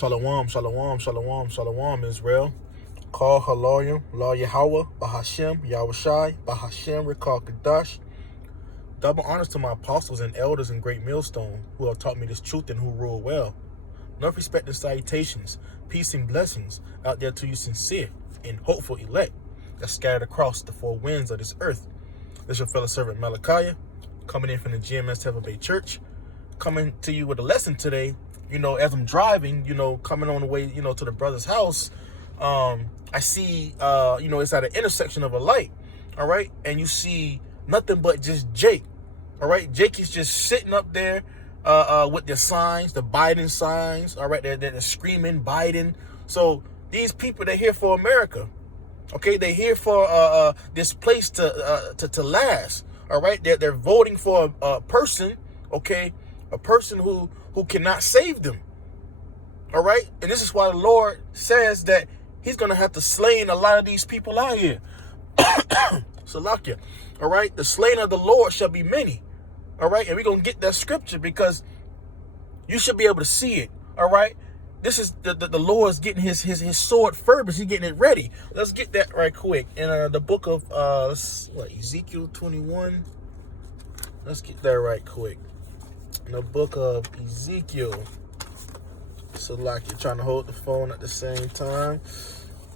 Shalom, shalom, shalom, shalom, Israel. Call Haloyim, La Yahweh, Bahashem, Yahushai, Bahashem, Rekal Kadash. Double honors to my apostles and elders in Great Millstone, who have taught me this truth and who rule well. Enough respect and salutations, peace and blessings out there to you sincere and hopeful elect that scattered across the four winds of this earth. This is your fellow servant Malachi, coming in from the GMS Tampa Bay Church, coming to you with a lesson today. As I'm driving, coming on the way, to the brother's house, I see, it's at an intersection of a light, all right? And you see nothing but just Jake, all right? Jake is just sitting up there with their signs, the Biden signs, all right? They're screaming Biden. So these people, they're here for America, okay? They're here for this place to last, all right? They're voting for a person, okay? A person who cannot save them. All right? And this is why the Lord says that he's going to have to slay a lot of these people out here. Salakia. All right? The slain of the Lord shall be many. All right? And we're going to get that scripture because you should be able to see it. All right? This is the Lord's getting his sword furbished. He's getting it ready. Let's get that right quick. In the book of Ezekiel 21. Let's get that right quick. In the book of Ezekiel. So like you're trying to hold the phone at the same time.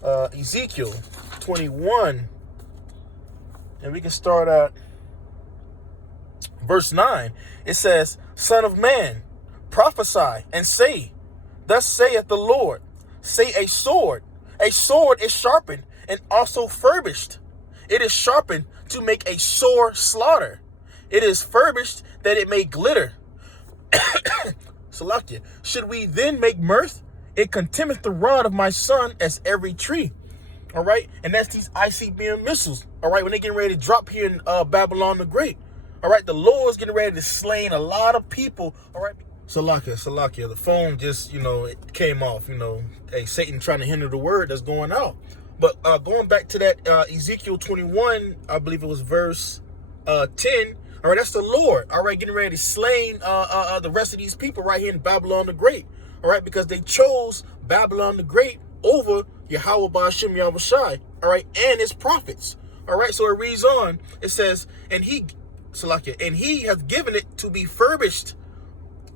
Ezekiel 21. And we can start at verse 9. It says, Son of man, prophesy and say, Thus saith the Lord, say a sword is sharpened and also furbished. It is sharpened to make a sore slaughter. It is furbished that it may glitter. Salakia. Should we then make mirth? It contemneth the rod of my son as every tree. All right. And that's these ICBM missiles. All right. When they're getting ready to drop here in Babylon the Great. All right. The Lord's getting ready to slay a lot of people. All right. Salakia. The phone just, it came off. Hey, Satan trying to hinder the word that's going out. But going back to that Ezekiel 21, I believe it was verse 10. All right, that's the Lord, all right, getting ready to slay the rest of these people right here in Babylon the Great, all right, because they chose Babylon the Great over Yahweh Ba'ashem Yahushai, all right, and his prophets, all right. So it reads on, it says, and he hath given it to be furbished,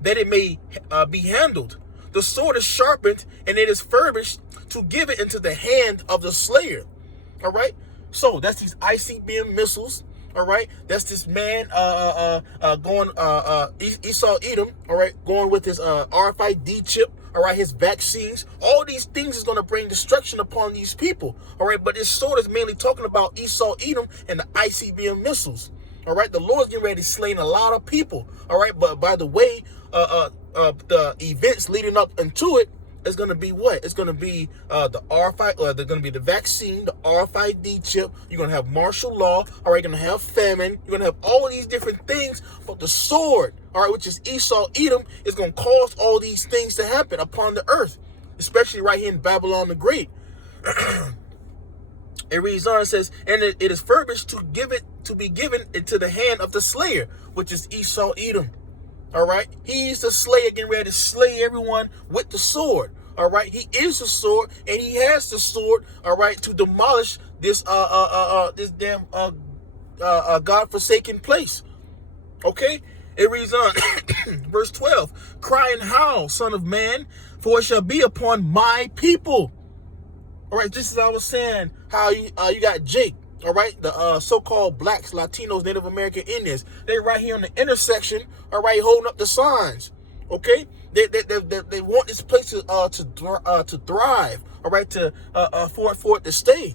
that it may be handled. The sword is sharpened, and it is furbished to give it into the hand of the slayer, all right. So that's these ICBM missiles. All right, that's this man going Esau Edom, all right, going with his RFID chip, all right, his vaccines. All these things is going to bring destruction upon these people, all right, but this sword is mainly talking about Esau Edom and the ICBM missiles, all right. The Lord's getting ready to slay a lot of people, all right, but by the way, the events leading up into it, it's going to be what? It's going to be the RFID, they're going to be the vaccine, the RFID chip. You're going to have martial law. All right, you're going to have famine. You're going to have all these different things. But the sword, all right, which is Esau Edom, is going to cause all these things to happen upon the earth, especially right here in Babylon the Great. It reads on, it says, and it is furbished to be given into the hand of the slayer, which is Esau Edom. All right, he's the slayer getting ready to slay everyone with the sword. All right, he is the sword, and he has the sword. All right, to demolish this this damn God-forsaken place. Okay, it reads on, verse 12. Cry and howl, son of man, for it shall be upon my people. All right, just as I was saying, how you got Jake. All right, the so-called blacks, Latinos, Native American Indians, they right here on the intersection, all right, holding up the signs. Okay, they want this place to thrive. All right, for it to stay.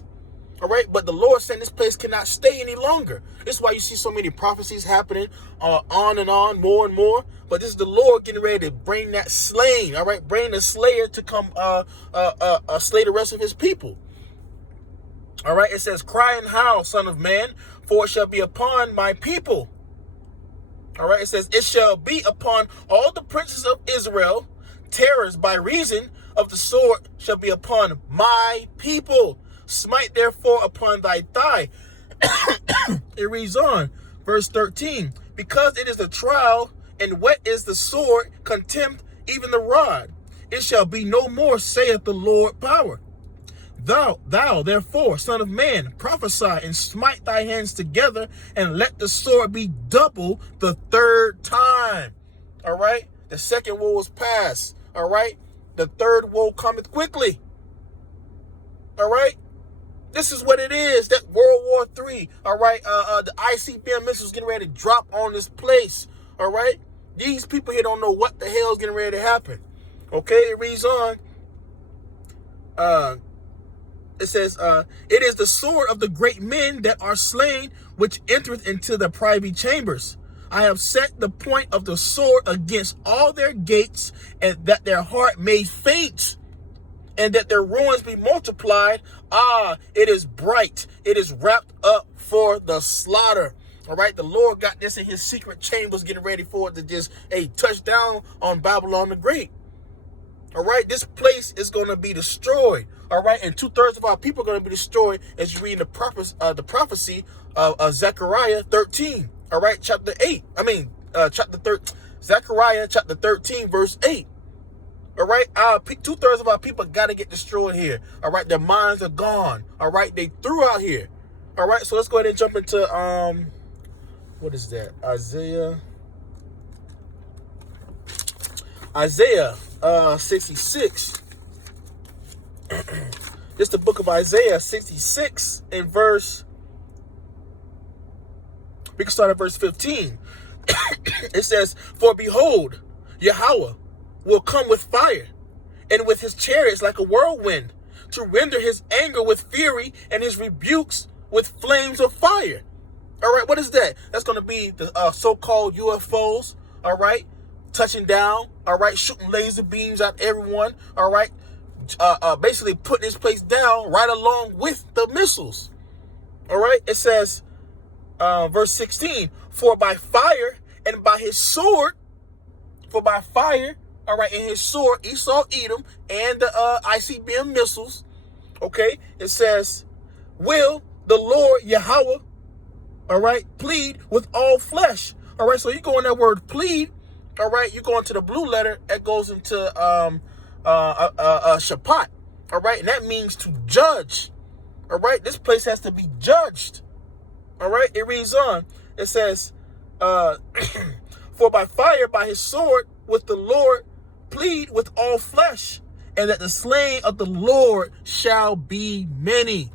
All right, but the Lord said this place cannot stay any longer. This is why you see so many prophecies happening on and on, more and more. But this is the Lord getting ready to bring that slain. All right, bring the slayer to come slay the rest of his people. All right, it says, cry and howl, son of man, for it shall be upon my people. All right, it says, it shall be upon all the princes of Israel. Terrors by reason of the sword shall be upon my people. Smite therefore upon thy thigh. It reads on, verse 13. Because it is a trial, and wet is the sword, contempt even the rod. it shall be no more, saith the Lord power. Thou, therefore, son of man, prophesy and smite thy hands together, and let the sword be double the third time. All right? The second woe is past. All right? The third woe cometh quickly. All right? This is what it is. That World War III. All right? The ICBM missiles getting ready to drop on this place. All right? These people here don't know what the hell is getting ready to happen. Okay? It reads on. It says, it is the sword of the great men that are slain, which entereth into the privy chambers. I have set the point of the sword against all their gates, and that their heart may faint, and that their ruins be multiplied. It is bright. It is wrapped up for the slaughter. All right, the Lord got this in his secret chambers, getting ready for it to just, touch down on Babylon the Great. All right, this place is going to be destroyed. All right, and 2/3 of our people are going to be destroyed, as you read the prophecy of Zechariah 13. All right, chapter 8. Chapter 13. Zechariah chapter 13, verse 8. All right, 2/3 of our people got to get destroyed here. All right, their minds are gone. All right, they threw out here. All right, so let's go ahead and jump into what is that? Isaiah 66. This is the book of Isaiah 66 in verse. We can start at verse 15. It says, for behold, Yahweh will come with fire, and with his chariots like a whirlwind, to render his anger with fury, and his rebukes with flames of fire. All right, what is that? That's going to be the so-called UFOs, all right, touching down, all right, shooting laser beams at everyone, all right, basically put this place down right along with the missiles. All right, it says, verse 16, for by fire and by his sword, for by fire, all right, and his sword, Esau, Edom, and the ICBM missiles, okay, it says, will the Lord Yahweh, all right, plead with all flesh. All right, so you go in that word plead, all right, you go into the blue letter, that goes into Shaphat, all right, and that means to judge. All right, this place has to be judged. All right, it reads on. It says, for by fire, by his sword, with the Lord plead with all flesh, and that the slain of the Lord shall be many.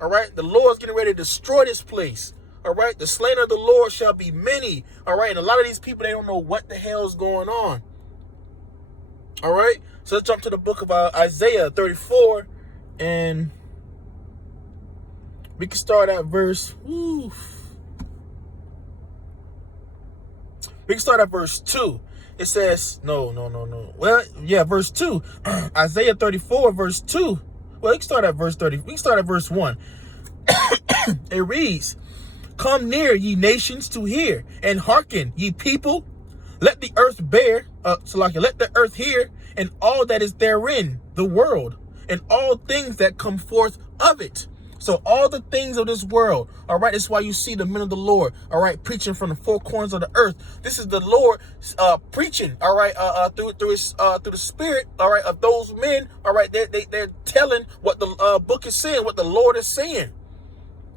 All right, the Lord's getting ready to destroy this place. All right, the slain of the Lord shall be many. All right, and a lot of these people, they don't know what the hell is going on. All right, so let's jump to the book of Isaiah 34, and we can start at verse. We can start at verse 2. It says, no. Well, yeah, verse 2. Isaiah 34, verse 2. Well, we can start at verse 30. We can start at verse 1. It reads, come near, ye nations, to hear, and hearken, ye people. Let the earth bear, let the earth hear, and all that is therein, the world, and all things that come forth of it. So all the things of this world, all right, that's why you see the men of the Lord, all right, preaching from the four corners of the earth. This is the Lord preaching, all right, through the spirit, all right, of those men, all right, they're telling what the book is saying, what the Lord is saying.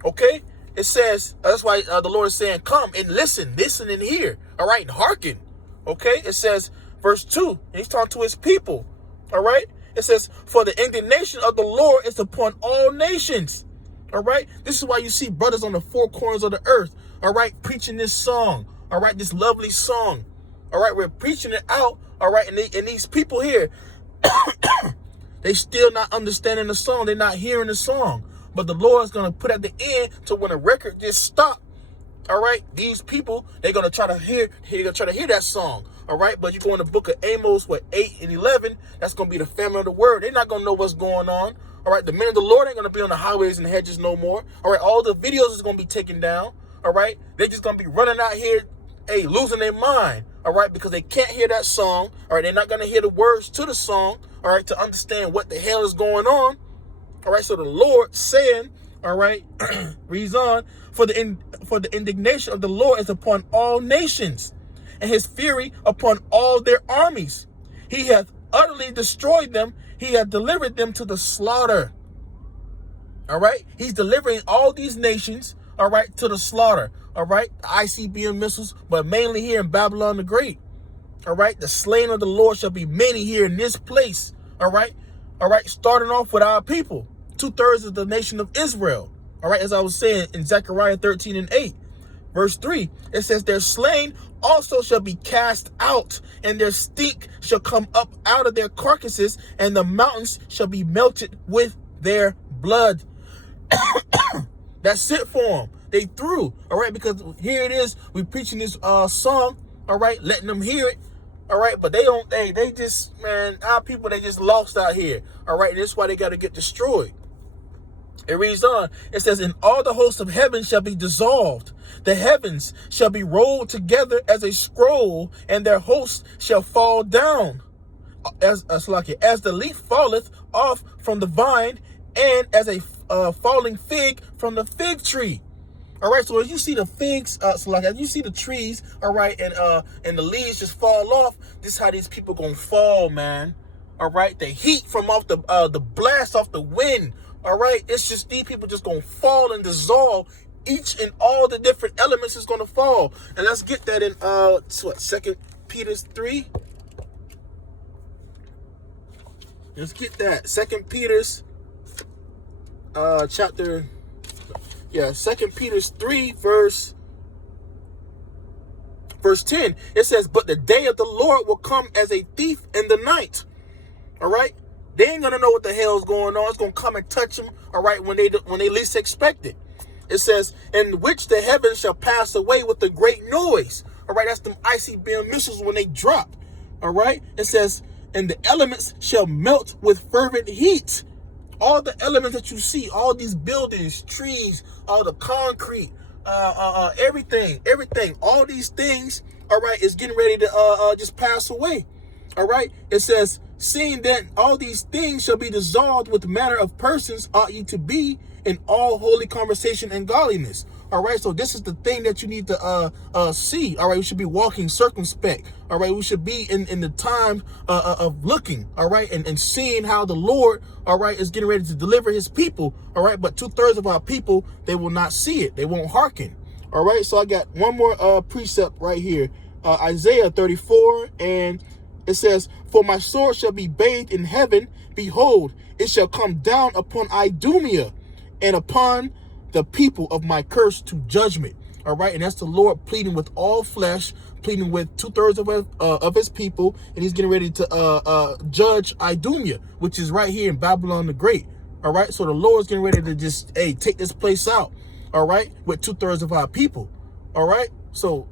Okay, it says, that's why the Lord is saying, come and listen and hear, all right, and hearken. Okay, it says, verse 2, and he's talking to his people, all right, it says, for the indignation of the Lord is upon all nations. All right, this is why you see brothers on the four corners of the earth, all right, preaching this song, all right, this lovely song, all right, we're preaching it out, all right, and these people here, they still not understanding the song, they're not hearing the song, but the Lord's going to put at the end to when the record just stopped, all right, these people, they're going to try to hear that song, all right, but you go in the book of Amos, 8 and 11, that's going to be the family of the word, they're not going to know what's going on. All right, the men of the Lord ain't going to be on the highways and hedges no more. All right, all the videos is going to be taken down. All right, they're just going to be running out here, losing their mind. All right, because they can't hear that song. All right, they're not going to hear the words to the song. All right, to understand what the hell is going on. All right, so the Lord saying, all right, reads on, for the indignation of the Lord is upon all nations, and his fury upon all their armies. He hath utterly destroyed them. He hath delivered them to the slaughter. All right. He's delivering all these nations, all right, to the slaughter. All right. ICBM missiles, but mainly here in Babylon the Great. All right. The slain of the Lord shall be many here in this place. All right. All right. Starting off with our people, 2/3 of the nation of Israel. All right. As I was saying in Zechariah 13:8, verse 3, it says, their slain also shall be cast out, and their stink shall come up out of their carcasses, and the mountains shall be melted with their blood. That's it for them. They threw, all right, because here it is. We preaching this song, all right, letting them hear it, all right, but they don't. They just, man, our people, they just lost out here, all right, and that's why they got to get destroyed. It reads on. It says, and all the hosts of heaven shall be dissolved. The heavens shall be rolled together as a scroll, and their hosts shall fall down as the leaf falleth off from the vine, and as a falling fig from the fig tree. All right, so as you see the figs, as you see the trees, all right, and the leaves just fall off, this is how these people gonna fall, man. All right, the heat from off the blast off the wind. All right, it's just these people just gonna fall and dissolve. Each and all the different elements is gonna fall. And let's get that in 2 Peter 3. Let's get that 2 Peter's chapter. Yeah, 2 Peter 3 verse 10. It says, but the day of the Lord will come as a thief in the night. All right. They ain't gonna know what the hell's going on. It's gonna come and touch them, all right, when they least expect it. It says, in which the heavens shall pass away with a great noise. All right, that's them ICBM missiles when they drop. All right. It says, and the elements shall melt with fervent heat. All the elements that you see, all these buildings, trees, all the concrete, everything, all these things, all right, is getting ready to just pass away. All right. It says, seeing that all these things shall be dissolved, with manner of persons ought ye to be in all holy conversation and godliness. All right, so this is the thing that you need to see. All right, we should be walking circumspect. All right, we should be in the time of looking. All right, and seeing how the Lord, all right, is getting ready to deliver his people. All right, but 2/3 of our people, they will not see it. They won't hearken. All right, so I got one more precept right here. Isaiah 34, and it says, for my sword shall be bathed in heaven. Behold, it shall come down upon Idumea and upon the people of my curse to judgment. All right. And that's the Lord pleading with all flesh, pleading with 2/3 of his people. And he's getting ready to judge Idumea, which is right here in Babylon the Great. All right. So the Lord's getting ready to just, take this place out. All right. With 2/3 of our people. All right. So,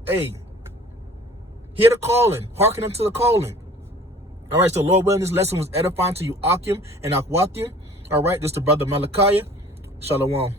hear the calling, hearken unto the calling. All right, so Lord willing, this lesson was edifying to you, Akim and Akwathium. All right, this is the brother Malachi. Shalom.